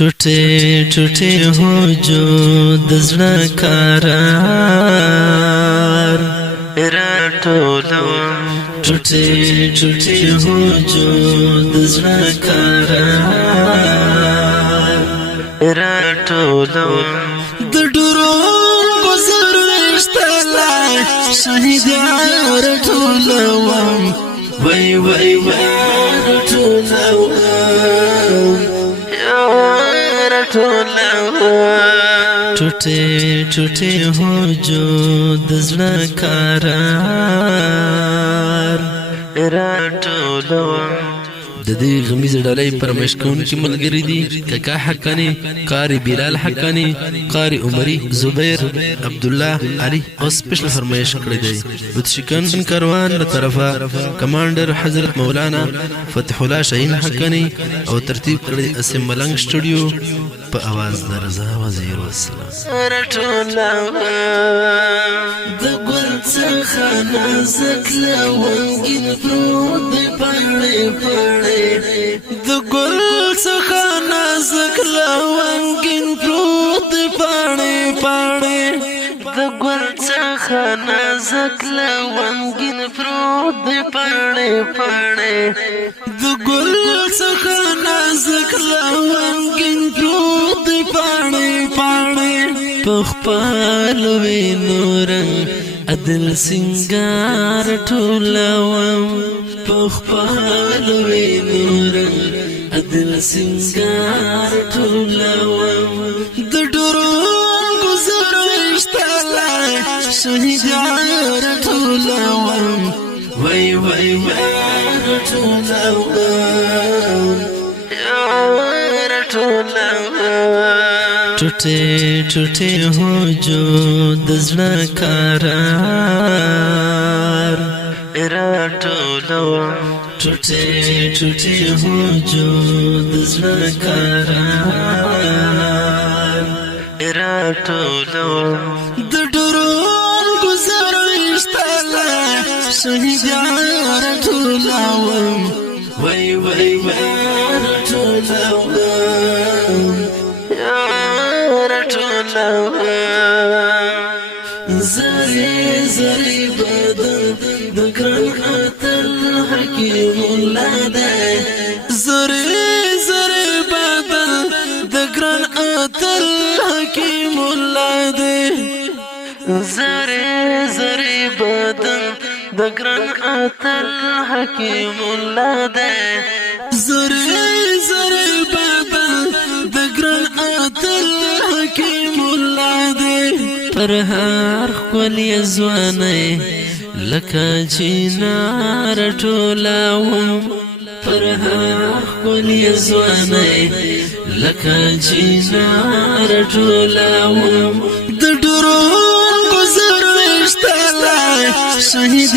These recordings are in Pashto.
ټوټه ټوټه وجود زړه قرار راټولوم ټوټه ټوټه وجود زړه قرار راټولوم د ډورون گزر وشتلا شهید راټولوم وای وای وای راټولوم ټوټه ټوټه وجود زړه قرار راټولوم د دې غمیز ډالۍ پرمش کوونکي ملګري دي کاکا حقانی قاری بلال حقانی قاری عمری زبیر عبد الله علي او سپیشل فرمایش کړی دی د شکن کاروان له طرفه کمانډر حضرت مولانا فتح الله شاهین حقانی او ترتیب کړی اسم ملنګ سټوډیو په आवाज د رضا وزیر والسلام د ګل څخه نازک لونګین پروت دی پړې پړې د ګل څخه نازک لونګین پروت دی پړې پړې د ګل څخه نازک لونګین پروت دی پړې پړې د ګل څخه نازک لونګین پروت دی پړې پړې په خپل وینو رنګ عدل سنگار ټولوم په خپل وینو رنګ عدل سنگار ټولوم د ډورون گزر وشتلا شهید راټولوم وای وای وای راټولوم ټوټه ټوټه وجود زړه قرار راټولوم ټوټه ټوټه وجود زړه قرار راټولوم د ډورون گزر وشتلا شهید راټولوم وای وای وای راټولوم زری زری بدن د ګران اتل حکیم الله دی زری زری بدن د ګران اتل حکیم الله دی زری زری بدن د ګران اتل حکیم الله دی زری زری بدن د ګران اتل حکیم الله دی پر هر خپلی ځوانۍ لکه چینار ټولوم پر هر خپلی ځوانۍ لکه چینار ټولوم د ډورون گزر وشتلا شهید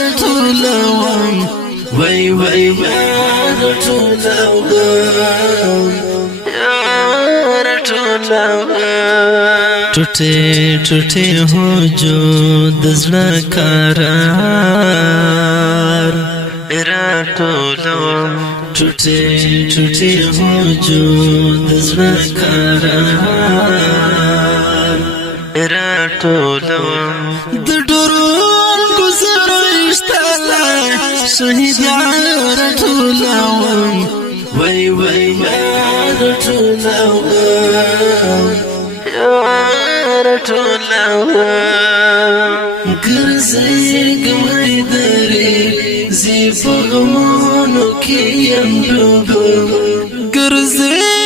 راټولوم وای وای وای راټولوم ټوټه ټوټه وجود زړه قرار راټولوم ټوټه ټوټه وجود زړه قرار راټولوم د ډورون گزر وشتلا شهید راټولوم وای وای وای راټولوم ګرځېږم حیدرې زه په غمونو کې یم ډوب ګرځېږم